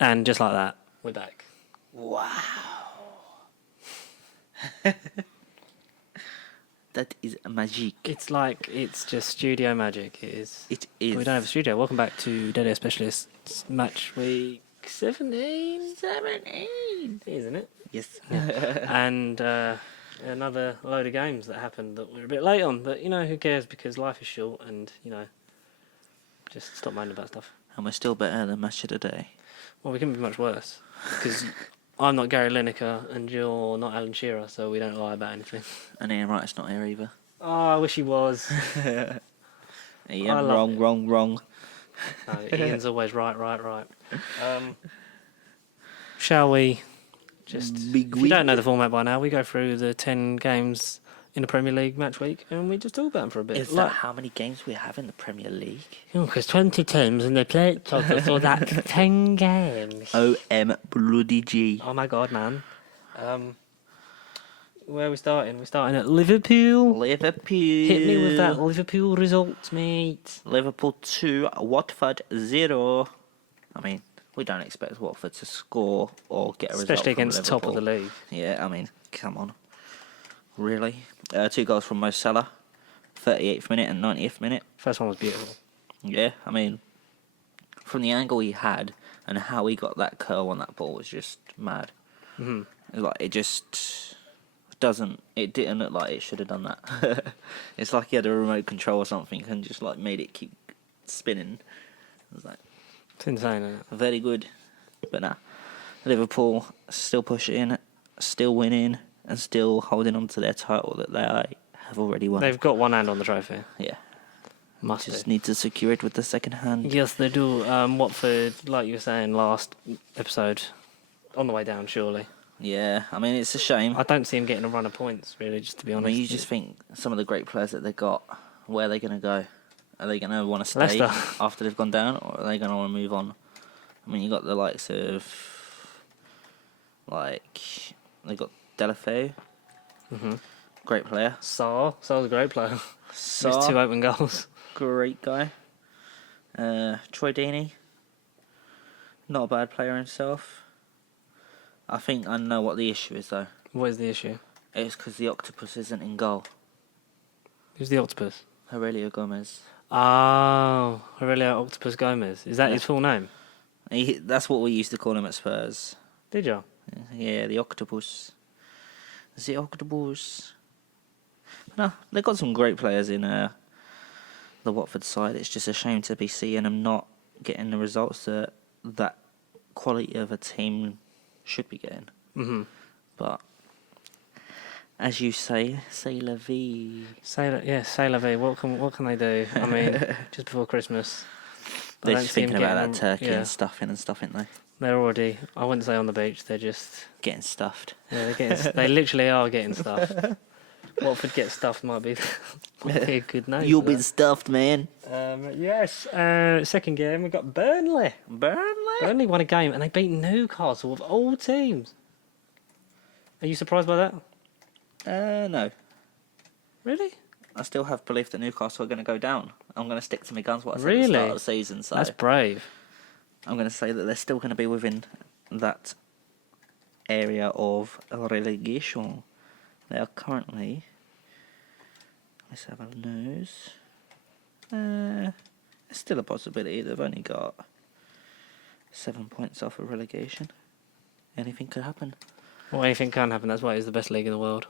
And just like that, we're back. Wow. That is magic. It's just studio magic. It is. It But is. we don't have a studio. Welcome back to Dead Air Specialists Match Week 17. 17. Isn't it? Yes. And another load of games that happened that we're a bit late on. But, who cares? Because life is short and, just stop moaning about stuff. And we're still better than Match of the Day. Well, we couldn't be much worse. Because I'm not Gary Lineker and you're not Alan Shearer, so we don't lie about anything. And Ian Wright's not here either. Oh, I wish he was. Ian, wrong. No, Ian's always right. Shall we just... Big if you don't know the format by now, we go through the 10 games in the Premier League match week and we just talk about them for a bit. Is that how many games we have in the Premier League? Because 20 teams and they play it total, so that's 10 games. O-M bloody G. Oh my god, man. Where are we starting? We're starting at Liverpool. Liverpool. Hit me with that Liverpool result, mate. Liverpool 2, Watford 0. I mean, we don't expect Watford to score or get a result Especially from against top of the Liverpool. league. Yeah, I mean, come on. Really? 2 goals from Mo Salah, 38th minute and 90th minute. First one was beautiful. Yeah, I mean, from the angle he had and how he got that curl on that ball was just mad. Mm-hmm. It just doesn't. It didn't look like it should have done that. It's like he had a remote control or something and just made it keep spinning. It was It's insane, isn't it? very good. But nah, Liverpool still pushing, still winning, and still holding on to their title that they have already won. They've got one hand on the trophy. Yeah. Must Just do. need to secure it with the second hand. Yes, they do. Watford, like you were saying last episode, on the way down, surely. Yeah, I mean, it's a shame. I don't see him getting a run of points, really, just to be I honest. mean, you just think some of the great players that they got, where are they going to go? Are they going to want to stay Leicester. after they've gone down, or are they going to want to move on? I mean, you got the likes of, they got Delafeu, great player. Sar's a great player. Sarr, Just 2 open goals. great guy. Troy Deeney, not a bad player himself. I think I know what the issue is, though. What is the issue? It's because the octopus isn't in goal. Who's the octopus? Aurelio Gomez. Oh, Aurelio Octopus Gomez. Is that his full name? That's what we used to call him at Spurs. Did you? Yeah, the octopus. The octopus. No, they've got some great players in the Watford side. It's just a shame to be seeing them not getting the results that quality of a team should be getting. Mm-hmm. But as you say la vie. Say la vie. What can they do? I mean, just before Christmas. They're don't just see 'em thinking about getting that them- turkey and stuffing and stuff, aren't they? They're already, I wouldn't say on the beach, they're just... Getting stuffed. Yeah, they literally are getting stuffed. Watford get stuffed might be a good name. You've for been stuffed, man. that. Yes, second game, we've got Burnley. Burnley won a game and they beat Newcastle of all teams. Are you surprised by that? No. Really? I still have belief that Newcastle are going to go down. I'm going to stick to my guns what I said at Really? the start of the season. So That's brave. I'm going to say that they're still going to be within that area of relegation. They are currently... Let's have a nose. It's still a possibility. They've only got 7 points off of relegation. Anything could happen. Well, anything can happen. That's why it's the best league in the world.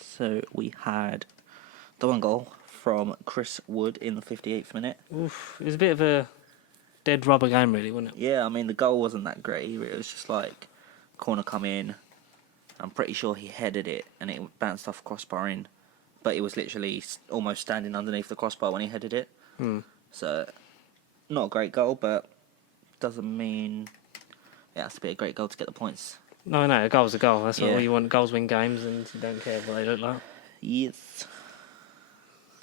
So we had the 1 goal from Chris Wood in the 58th minute. Oof, it was a bit of a dead rubber game, really, wasn't it? Yeah, I mean, the goal wasn't that great either. It was just corner come in. I'm pretty sure he headed it and it bounced off crossbar in. But it was literally almost standing underneath the crossbar when he headed it. So, not a great goal, but doesn't mean it has to be a great goal to get the points. No, a goal's a goal. That's Yeah. all you want. Goals win games and you don't care what they look like. Yes.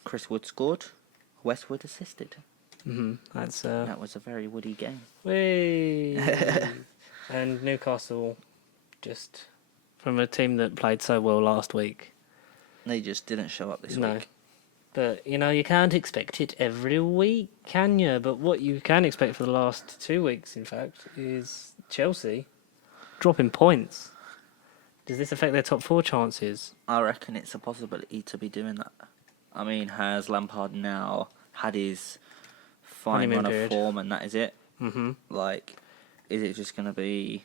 Chris Wood scored. Westwood assisted. That's... That was a very woody game. Whee! And Newcastle, just from a team that played so well last week. They just didn't show up this No. week. But, you can't expect it every week, can you? But what you can expect for the last 2 weeks, in fact, is Chelsea dropping points. Does this affect their top 4 chances? I reckon it's a possibility to be doing that. I mean, has Lampard now had his fine Honeymoon run of period. form and that is it? Mm-hmm. Like, is it just going to be...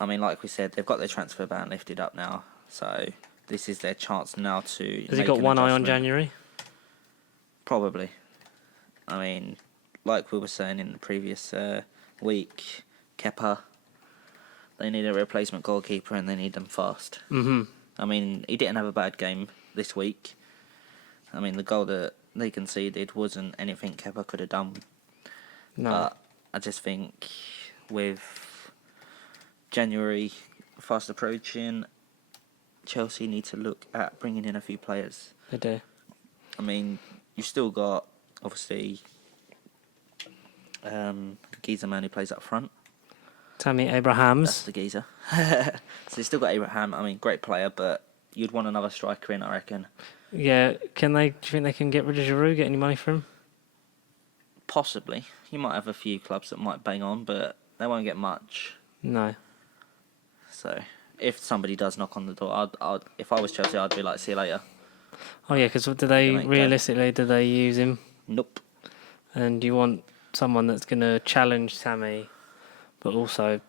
I mean, like we said, they've got their transfer ban lifted up now, so this is their chance now to Has he got one eye on January? Probably. I mean, like we were saying in the previous week, Kepa, they need a replacement goalkeeper and they need them fast. Mm-hmm. I mean, he didn't have a bad game this week. I mean, the goal that they conceded wasn't anything Kepa could have done. No. But I just think with January fast approaching, Chelsea need to look at bringing in a few players. They do. I mean, you've still got, obviously, geezer man who plays up front. Tammy Abrahams. That's the geezer. So you've still got Abraham. I mean, great player, but you'd want another striker in, I reckon. Yeah, do you think they can get rid of Giroud, get any money for him? Possibly. You might have a few clubs that might bang on, but they won't get much. No. So, if somebody does knock on the door, if I was Chelsea, I'd be like, see you later. Oh yeah, because do they use him? Nope. And you want someone that's going to challenge Sammy, but also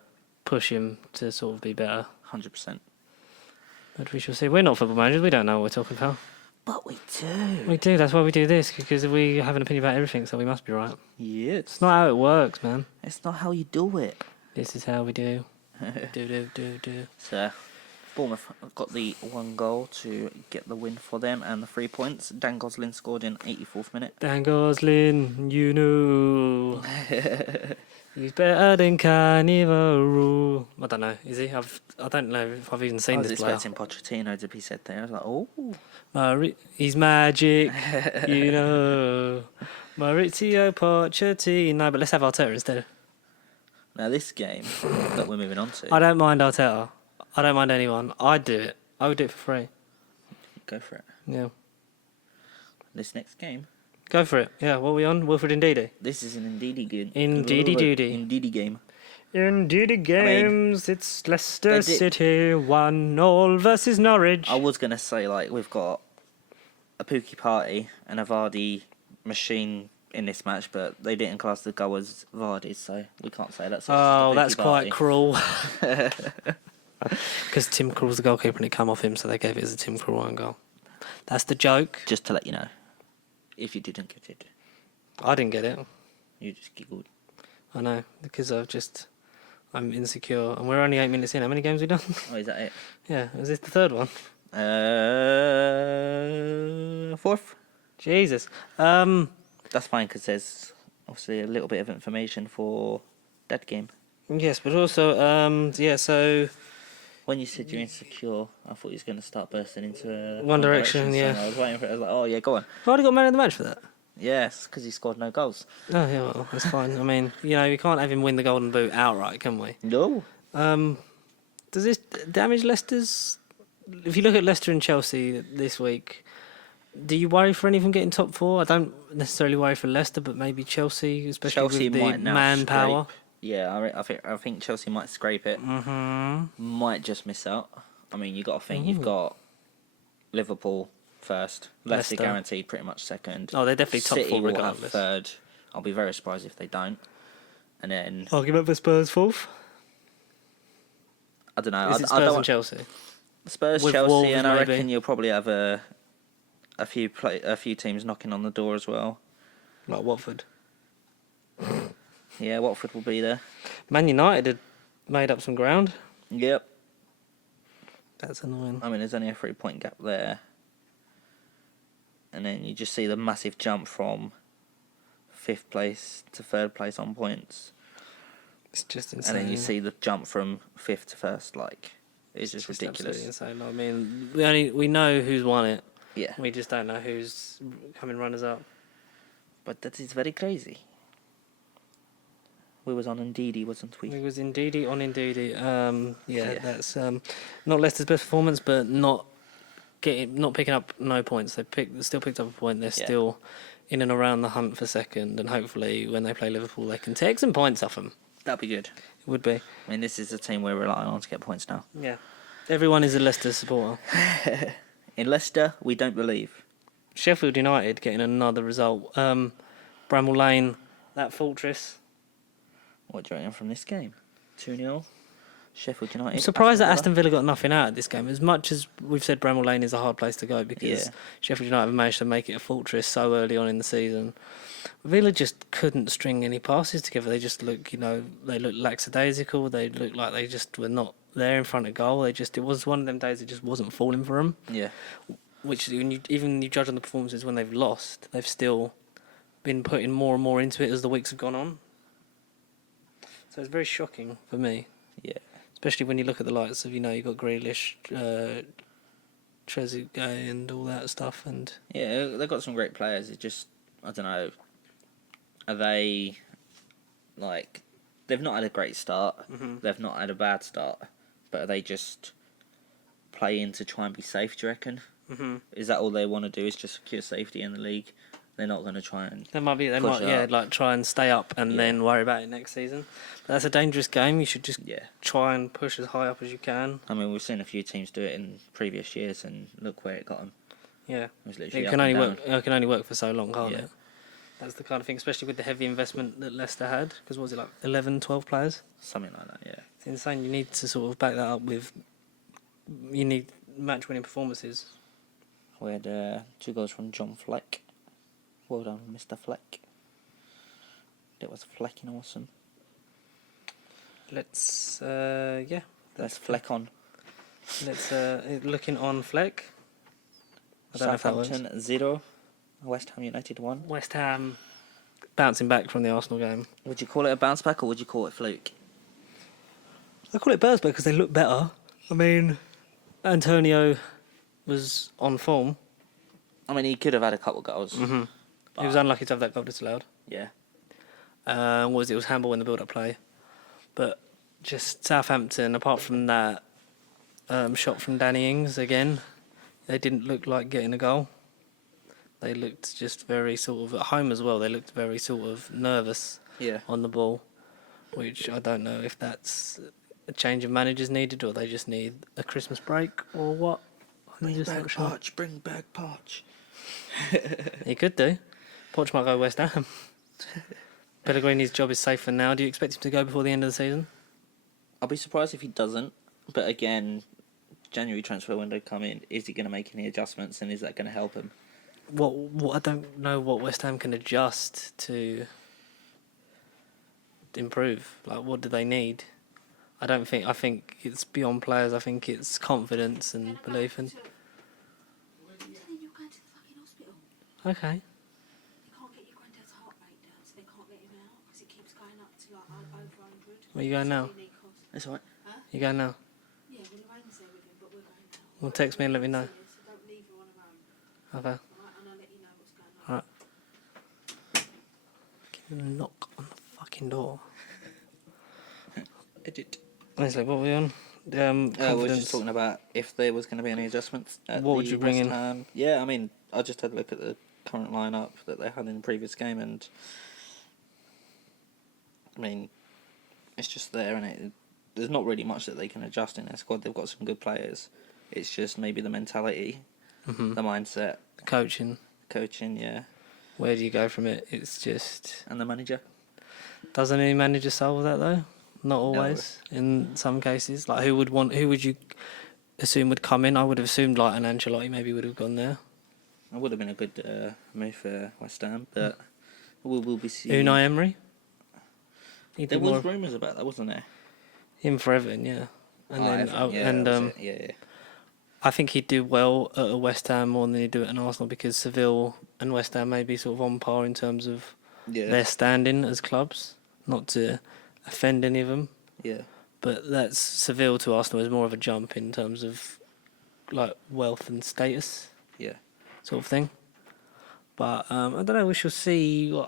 push him to sort of be better. 100%. But we shall see. We're not football managers. We don't know what we're talking about. But we do. We do. That's why we do this, because we have an opinion about everything, so we must be right. Yes. It's not how it works, man. It's not how you do it. This is how we do. do. So, Bournemouth got the 1 goal to get the win for them and the 3 points. Dan Gosling scored in 84th minute. Dan Gosling, you know. He's better than Carnival. I don't know. Is he? I don't know if I've even seen this player. I was expecting Pochettino to be said there. I was like, oh. He's magic, you know. Maurizio Pochettino. But let's have Arteta instead. Now, this game that we're moving on to. I don't mind Arteta. I don't mind anyone. I'd do it. I would do it for free. Go for it. Yeah. This next game. Go for it. Yeah, what are we on? Wilfred Ndidi. This is an Indeedy game. Indeedy doody. Indeedy game. Indeedy games. It's Leicester City 1-0 versus Norwich. I was going to say, like, we've got a Pookie Party and a Vardy machine in this match, but they didn't class the goal as Vardy, so we can't say that. So oh, that's quite cruel. Because Tim Krul's the goalkeeper and it come off him, so they gave it as a Tim Krul own goal. That's the joke. Just to let you know, if you didn't get it. I didn't get it. You just giggled. I know, because I'm insecure, and we're only 8 minutes in. How many games have we done? Oh, is that it? Yeah, is this the third one? 4th. Jesus. That's fine, because there's obviously a little bit of information for that game. Yes, but also, so... When you said you're insecure, I thought you was going to start bursting into One Direction, yeah. I was waiting for it. I was like, oh, yeah, go on. I've already got man of the match for that. Yes, because he scored no goals. Oh, yeah, well, that's fine. I mean, we can't have him win the Golden Boot outright, can we? No. Does this damage Leicester's... If you look at Leicester and Chelsea this week, do you worry for any of them getting top 4? I don't necessarily worry for Leicester, but maybe Chelsea, especially with the manpower. Yeah, I think Chelsea might scrape it. Mm-hmm. Might just miss out. I mean, you got to think you've got Liverpool first, Leicester guaranteed pretty much second. Oh, they're definitely top City 4 will regardless. have third. I'll be very surprised if they don't. And then Argument for Spurs 4th. I don't know. Is it Spurs and Chelsea? Spurs, With Chelsea, Wolves, and I maybe? reckon you'll probably have a few teams knocking on the door as well. Like Watford. Yeah, Watford will be there. Man United had made up some ground. Yep. That's annoying. I mean, there's only a 3-point gap there. And then you just see the massive jump from 5th place to 3rd place on points. It's just insane. And then you see the jump from 5th to 1st, like, it's just ridiculous. Absolutely insane. I mean, we know who's won it. Yeah. We just don't know who's coming runners up. But that is very crazy. We was on Indeedy, wasn't we? It was Indeedy on Indeedy. Yeah, that's not Leicester's best performance, but not not picking up no points. They still picked up a point. They're still in and around the hunt for second, and hopefully when they play Liverpool, they can take some points off them. That'd be good. It would be. I mean, this is a team we're relying on to get points now. Yeah. Everyone is a Leicester supporter. In Leicester, we don't believe. Sheffield United getting another result. Bramall Lane, that fortress. What do you reckon from this game? 2-0. Sheffield United. I'm surprised that Aston Villa got nothing out of this game. As much as we've said Bramall Lane is a hard place to go because Sheffield United have managed to make it a fortress so early on in the season. Villa just couldn't string any passes together. They just look, they look lackadaisical. They look like they just were not there in front of goal. It was one of them days it just wasn't falling for them. Yeah. Which even you judge on the performances when they've lost, they've still been putting more and more into it as the weeks have gone on. So it's very shocking for me. Yeah. Especially when you look at the likes of, you've got Grealish, Trezeguet and all that stuff. And yeah, they've got some great players. It just, I don't know, are they, they've not had a great start. Mm-hmm. They've not had a bad start. But are they just playing to try and be safe, do you reckon? Mm-hmm. Is that all they want to do, is just secure safety in the league? They're not going to try and They might try and stay up and then worry about it next season. But that's a dangerous game. You should just try and push as high up as you can. I mean, we've seen a few teams do it in previous years, and look where it got them. Yeah, it can only work for so long, can't it? That's the kind of thing, especially with the heavy investment that Leicester had. Because what was it, 11, 12 players? Something like that, yeah. It's insane. You need to sort of back that up with. You need match-winning performances. We had 2 goals from John Fleck. Well done, Mr. Fleck. That was flecking awesome. Let's Fleck on. Let's looking on Fleck. I don't know if that works. Southampton 0, West Ham United 1. West Ham bouncing back from the Arsenal game. Would you call it a bounce back or would you call it fluke? I call it bounce back because they look better. I mean, Antonio was on form. I mean, he could have had a couple of goals. Mm-hmm. He was unlucky to have that goal disallowed. Yeah. It was handball in the build-up play. But just Southampton, apart from that shot from Danny Ings again, they didn't look like getting a goal. They looked just very sort of, at home as well, they looked very sort of nervous on the ball, which I don't know if that's a change of managers needed or they just need a Christmas break or what. Bring back Poch, bring back Poch. He could do. Poch might go West Ham. Pellegrini's job is safe for now. Do you expect him to go before the end of the season? I'll be surprised if he doesn't. But again, January transfer window come in. Is he going to make any adjustments and is that going to help him? What I don't know what West Ham can adjust to improve. Like, what do they need? I think it's beyond players. I think it's confidence and belief. And okay. Where you going now? That's all right. Huh? You going now? Yeah, we're Wednesday with him, but we're going now. Well, text me and let me know. So don't leave her on her own. Okay. Alright, and I'll let you know what's going on. Alright. Give him a knock on the fucking door. Edit. Honestly, what were we on? We were just talking about if there was going to be any adjustments. What would you bring in? Yeah, I mean, I just had a look at the current lineup that they had in the previous game, and I mean, it's just there, and there's not really much that they can adjust in their squad. They've got some good players. It's just maybe the mentality, the mindset, the coaching, yeah. Where do you go from it? It's just And the manager. Doesn't any manager solve that though? Not always. No. In some cases, like who would you assume would come in? I would have assumed like an Ancelotti maybe would have gone there. It would have been a good move for West Ham, but we'll be seeing. Unai Emery. There was rumours about that, wasn't there? Him for Everton, yeah. And yeah. I think he'd do well at a West Ham more than he'd do at an Arsenal because Seville and West Ham may be sort of on par in terms of their standing as clubs. Not to offend any of them. Yeah. But that's Seville to Arsenal is more of a jump in terms of like wealth and status. Yeah. Sort of thing. But I don't know. We shall see.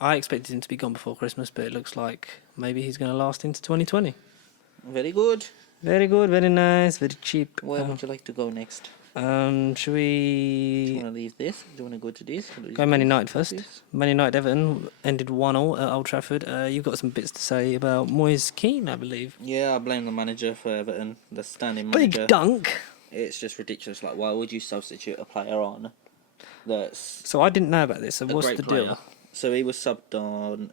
I expected him to be gone before Christmas, but it looks like maybe he's going to last into 2020. Very good. Very good. Very nice. Very cheap. Where would you like to go next? Should Do you we want to leave this? Do you want to go to this? go Man United first? This? Man United Everton ended 1-1 at Old Trafford. You've got some bits to say about Moyes Keane, I believe. Yeah, I blame the manager for Everton, the standing Big manager. dunk. It's just ridiculous. Like, why would you substitute a player on that's So I didn't know about this. So a what's great the player? deal? So he was subbed on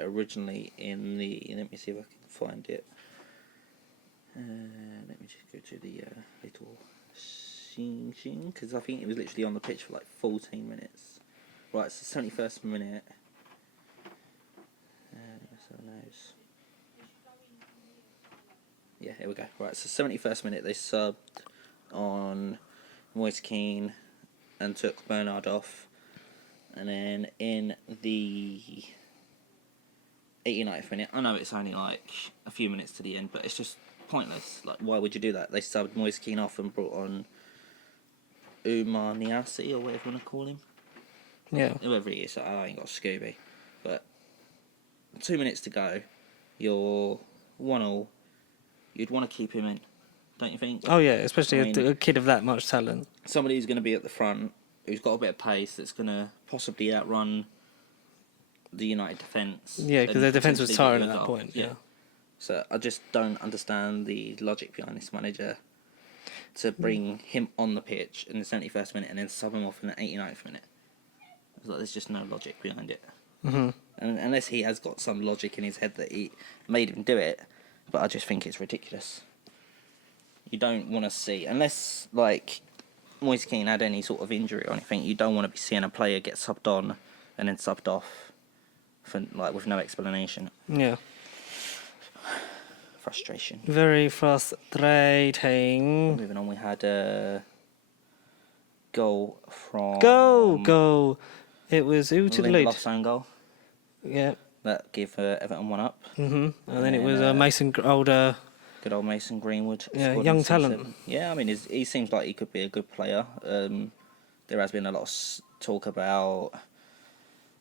originally in the. Let me see if I can find it. Let me just go to the little shing because I think it was literally on the pitch for like 14 minutes. Right, it's the 71st minute. So knows. Yeah, here we go. Right, so 71st minute they subbed on Moise Keane and took Bernard off. And then in the 89th minute, I know it's only like a few minutes to the end, but it's just pointless. Like, why would you do that? They subbed Moise Keane off and brought on Umar Niasse, or whatever you want to call him. Yeah. Whoever he is, I ain't got Scooby. But 2 minutes to go, you're 1-1. You'd want to keep him in, don't you think? Oh yeah, especially I mean, a kid of that much talent. somebody who's going to be at the front, who's got a bit of pace, that's going to possibly outrun the United defence. Yeah, because and their defence was potentially tiring get at a that goal. point. Yeah. So I just don't understand the logic behind this manager to bring him on the pitch in the 71st minute and then sub him off in the 89th minute. It's like, there's just no logic behind it. Mhm. And unless he has got some logic in his head that he made him do it, but I just think it's ridiculous. You don't want to see, unless like Moise Keane had any sort of injury or anything, you don't want to be seeing a player get subbed on and then subbed off for like with no explanation. Yeah. Frustration. Very frustrating. Moving on, we had a goal from Go! It was who took the lead? Lindelof's own goal Yeah. that gave Everton one up. And then it then, was Mason older. Good old Mason Greenwood. Yeah, scored in young the 67th. talent. Yeah, I mean, he seems like he could be a good player. There has been a lot of talk about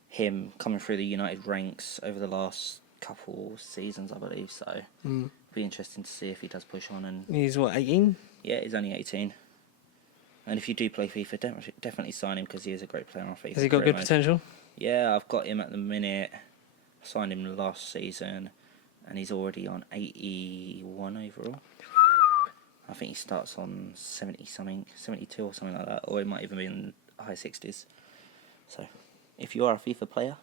him coming through the United ranks over the last couple seasons, I believe. So, be interesting to see if he does push on. And He's what, 18? yeah, he's only 18. And if you do play FIFA, definitely sign him because he is a great player on FIFA. Has he got good Mode. potential? Yeah, I've got him at the minute. I signed him last season, and he's already on 81 overall. I think he starts on 70-something, 72 or something like that, or it might even be in the high 60s. So, if you are a FIFA player,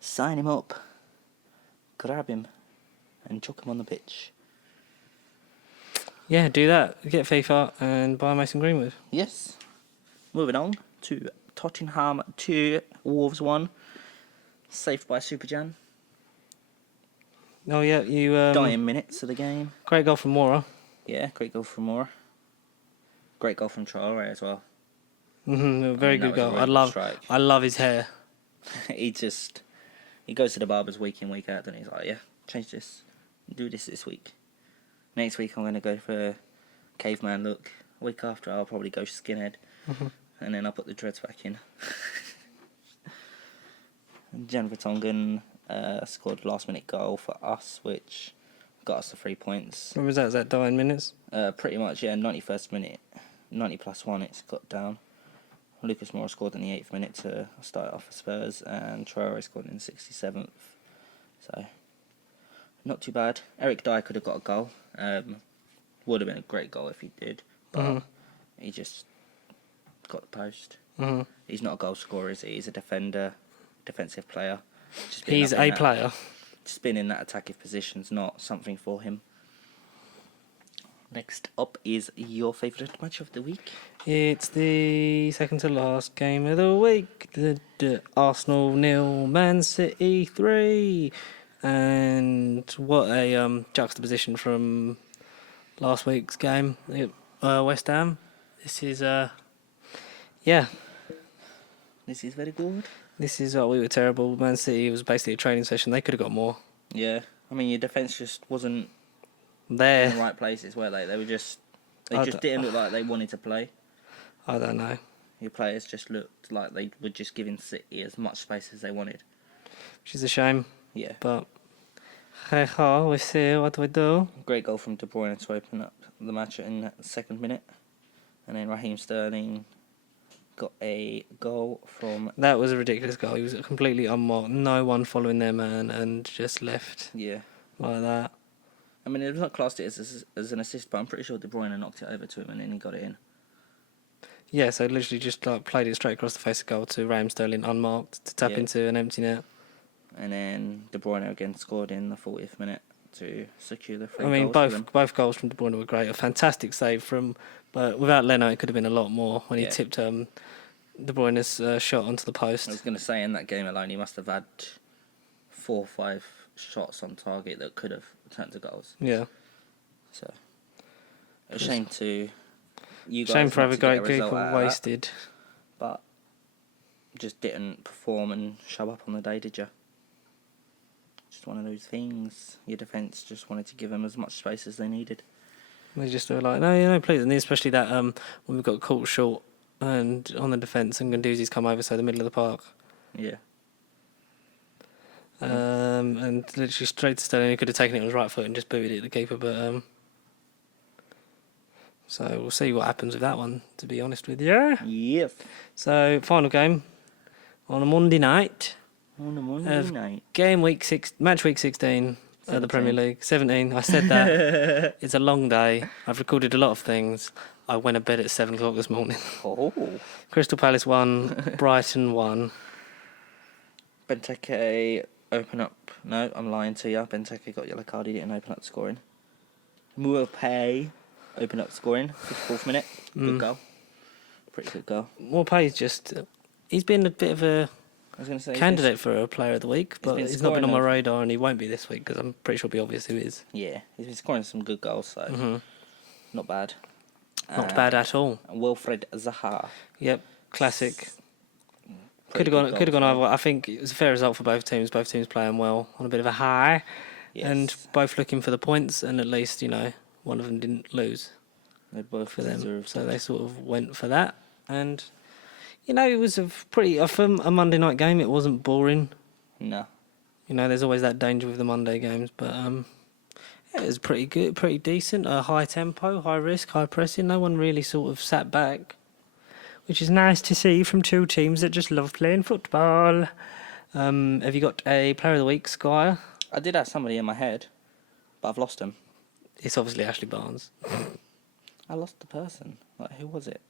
sign him up, grab him, and chuck him on the pitch. Yeah, do that. Get FIFA and buy Mason Greenwood. Yes. Moving on to Tottenham 2, Wolves 1. Saved by Superjan. Oh yeah, you Dying minutes of the game. great goal from Mora. Yeah, great goal from Moore. Great goal from Traore as well. Very that good was a goal. really good strike. I love his hair. He goes to the barbers week in, week out, and he's like, yeah, change this. Do this week. Next week I'm going to go for caveman look. Week after I'll probably go skinhead. And then I'll put the dreads back in. Jan Vertonghen scored last minute goal for us, which got us the 3 points. When was that? Was that dying minutes? Pretty much, yeah, 91st minute, 90 plus 1, it's got down. Lucas Moura scored in the 8th minute to start off for Spurs, and Traore scored in the 67th. So, not too bad. Eric Dyer could have got a goal. Would have been a great goal if he did, but he just got the post. He's not a goal scorer, is he? He's a defender, defensive player. He's a player. Just being in that attacking position's not something for him. Next up is your favourite match of the week. It's the second to last game of the week. The Arsenal 0, Man City 3. And what a juxtaposition from last week's game, West Ham. This is, yeah. This is very good. This is, we were terrible. Man City was basically a training session. They could have got more. Yeah, I mean, your defence just wasn't There. in the right places, were they? They just didn't look like they wanted to play. I don't know. Your players just looked like they were just giving City as much space as they wanted. Which is a shame. Yeah. But, hey ho, we see, what do we do? Great goal from De Bruyne to open up the match in the 2nd minute. And then Raheem Sterling got a goal from... That was a ridiculous goal. He was completely unmarked. No one following their man and just left Yeah. like that. I mean, it was not classed it as an assist, but I'm pretty sure De Bruyne knocked it over to him and then he got it in. Yeah, so literally just like played it straight across the face of goal to Raheem Sterling unmarked to tap into an empty net. And then De Bruyne again scored in the 40th minute to secure the 3 I mean, goals for them. both goals from De Bruyne were great. A fantastic save from, but without Leno, it could have been a lot more when he tipped De Bruyne's shot onto the post. I was going to say, in that game alone, he must have had 4 or 5 shots on target that could have turned to goals. Yeah. So, a shame to you guys. Shame for not having to a get great result goal out of that, wasted. but just didn't perform and show up on the day, did you? Just one of those things. Your defence just wanted to give them as much space as they needed. They just were like, no, please. And especially that when we got caught short and on the defence and Guendouzi's come over, so the middle of the park. Yeah. And literally straight to Sterling. He could have taken it on his right foot and just booted it at the keeper, but so we'll see what happens with that one, to be honest with you. Yep. So final game on a Monday night. On a Monday night. Match week 16 at the Premier League. 17. I said that. It's a long day. I've recorded a lot of things. I went to bed at 7 o'clock this morning. Oh. Crystal Palace 1, Brighton 1. Benteke open up. No, I'm lying to you. Benteke got yellow card. He didn't open up scoring. Muapay open up scoring. 54th minute. Good goal. Pretty good goal. Morpay's just... he's been a bit of a I was going to say candidate for a player of the week, but been he's not been on my scoring radar and he won't be this week because I'm pretty sure it'll be obvious who he is. Yeah, he's been scoring some good goals, so not bad. Not bad at all. Wilfred Zaha. Yep, classic. Pretty Could have good gone goal either for way. I think it was a fair result for both teams. Both teams playing well on a bit of a high, Yes. and both looking for the points. And at least one of them didn't lose They both for them, deserved so it. they sort of went for that. And it was for a Monday night game. It wasn't boring. No. There's always that danger with the Monday games, but it was pretty good, pretty decent. High tempo, high risk, high pressing. No one really sort of sat back, which is nice to see from two teams that just love playing football. Have you got a player of the week, Squire? I did have somebody in my head, but I've lost him. It's obviously Ashley Barnes. I lost the person. Like, who was it?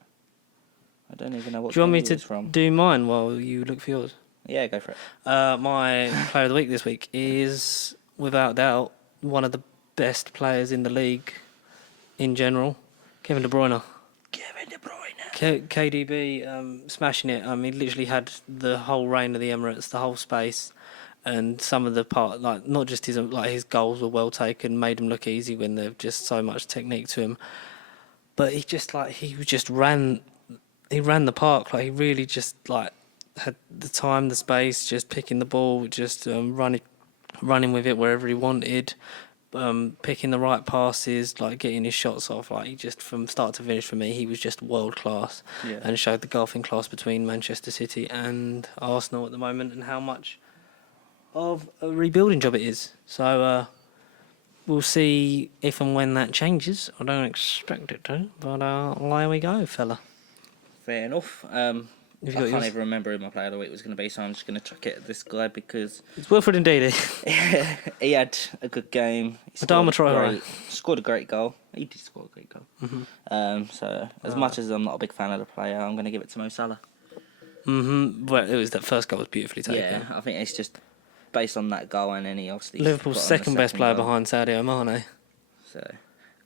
I don't even know what. Do you want me game he to was from. do mine while you look for yours? Yeah, go for it. My player of the week this week is, without doubt, one of the best players in the league in general, Kevin De Bruyne. Kevin De Bruyne. KDB smashing it. He literally had the whole reign of the Emirates, the whole space, and some of the part, like not just his goals were well taken, made him look easy when there's just so much technique to him. But he ran the park. Like he really just had the time, the space, just picking the ball, just running with it wherever he wanted. Picking the right passes, like getting his shots off, he just from start to finish for me, he was just world class, and showed the golfing class between Manchester City and Arsenal at the moment, and how much of a rebuilding job it is. So we'll see if and when that changes. I don't expect it to, but there we go, fella. Fair enough. I Have you got can't yours? even remember who my player of the week was going to be, so I'm just going to chuck it at this guy because It's Wilfred Ndidi. he had a good game. Adama Traore. Scored a great goal. He did score a great goal. So as much as I'm not a big fan of the player, I'm going to give it to Mo Salah. Well, it was that first goal was beautifully taken. Yeah, I think it's just based on that goal, and then he obviously Liverpool's got on the second best player goal. behind Sadio Mane. So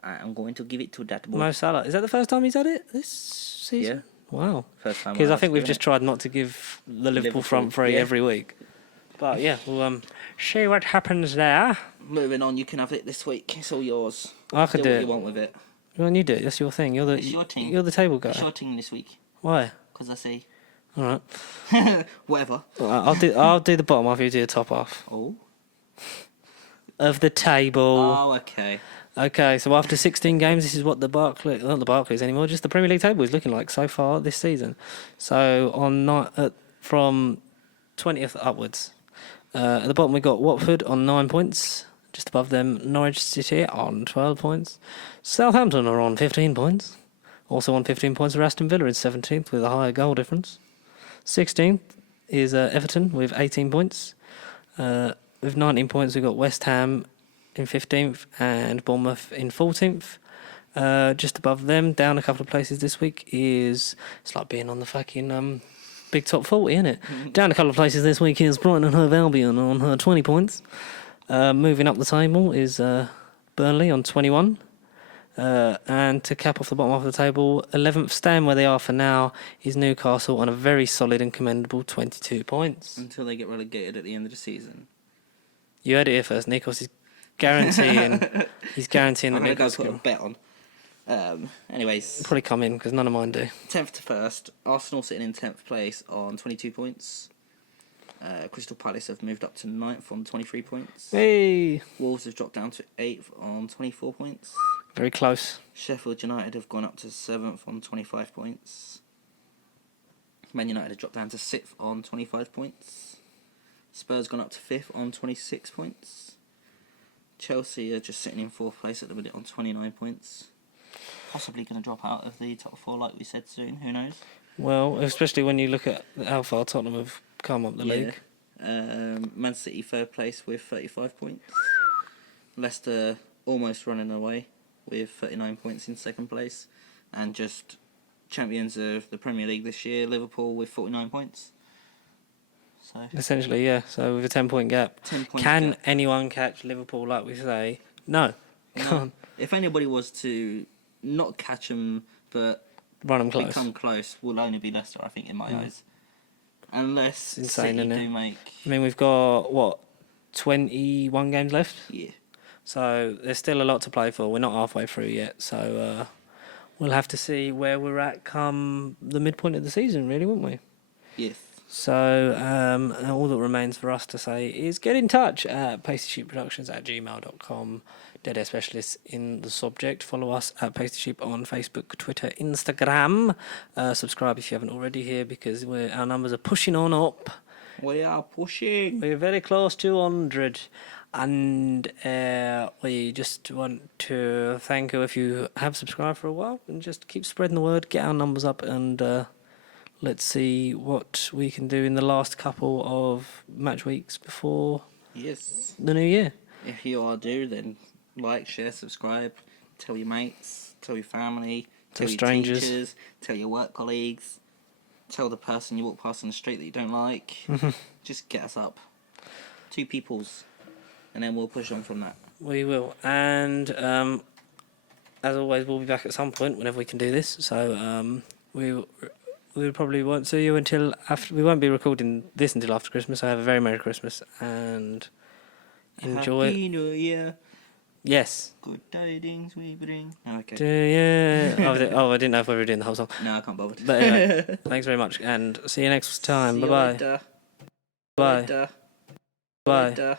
I'm going to give it to that boy. Mo Salah. Is that the first time he's had it this season? Yeah. Wow. First time. Because I think we've given just tried not to give the Liverpool front three yeah. every week. But yeah, we'll see what happens there. Moving on, you can have it this week. It's all yours. I could do do what it. you want with it. Well, you do it. That's your thing. You're It's your team. You're the table guy. It's your team this week. Why? Because I see. All right. Whatever. I'll do the bottom half. You do the top half Oh. of the table. Oh, okay. Okay, so after 16 games, this is what not the Barclays anymore, just the Premier League table is looking like so far this season. So from 20th upwards. At the bottom we got Watford on 9 points. Just above them, Norwich City on 12 points. Southampton are on 15 points. Also on 15 points are Aston Villa in 17th with a higher goal difference. 16th is Everton with 18 points. With 19 points, we've got West Ham in 15th and Bournemouth in 14th. Just above them, down a couple of places this week it's like being on the fucking big top 40, isn't it? Down a couple of places this week is Brighton and Hove Albion on 20 points. Moving up the table is Burnley on 21. And to cap off the bottom half of the table, 11th, staying where they are for now, is Newcastle on a very solid and commendable 22 points. Until they get relegated at the end of the season. You heard it here first. Nikos is guaranteeing. He's guaranteeing that I'm going to go Newcastle put a bet on. Anyways, probably come in because none of mine do. 10th to 1st, Arsenal sitting in 10th place on 22 points. Crystal Palace have moved up to 9th on 23 points. Hey, Wolves have dropped down to 8th on 24 points. very close. Sheffield United have gone up to 7th on 25 points. Man United have dropped down to 6th on 25 points. Spurs gone up to 5th on 26 points. Chelsea are just sitting in 4th place at the minute on 29 points. Possibly going to drop out of the top 4 like we said soon, who knows? Well, especially when you look at how far Tottenham have come up the league. Man City 3rd place with 35 points. Leicester almost running away with 39 points in 2nd place. And just champions of the Premier League this year, Liverpool with 49 points. So Essentially, yeah. So with a 10-point gap. 10 points Can gap. anyone catch Liverpool like we say? No. Can't. If anybody was to not catch them but Run them close. become close, will only be Leicester, I think, in my eyes. Unless It's insane, City isn't it? do make... I mean, we've got, 21 games left? Yeah. So there's still a lot to play for. We're not halfway through yet. So we'll have to see where we're at come the midpoint of the season, really, won't we? Yes. So all that remains for us to say is get in touch at pastysheepproductions@gmail.com. Dead Air Specialists in the subject. Follow us at Pasty Sheep on Facebook, Twitter, Instagram. Subscribe if you haven't already here because our numbers are pushing on up. We are pushing. We're very close to 100. And we just want to thank you if you have subscribed for a while and just keep spreading the word, get our numbers up, and let's see what we can do in the last couple of match weeks before Yes. the new year. If you are due, then like, share, subscribe, tell your mates, tell your family, Tell tell your strangers. teachers, tell your work colleagues, tell the person you walk past on the street that you don't like. Just get us up. 2 peoples. And then we'll push on from that. We will. And as always, we'll be back at some point whenever we can do this. So we probably won't see you until after. We won't be recording this until after Christmas. So have a very Merry Christmas and enjoy. Happy New Year. Yes. Good tidings we bring. Oh, okay. Yeah. I didn't know if we were doing the whole song. No, I can't bother. But anyway, thanks very much and see you next time. See you Bye-bye. later. Bye. Later. Bye. Later.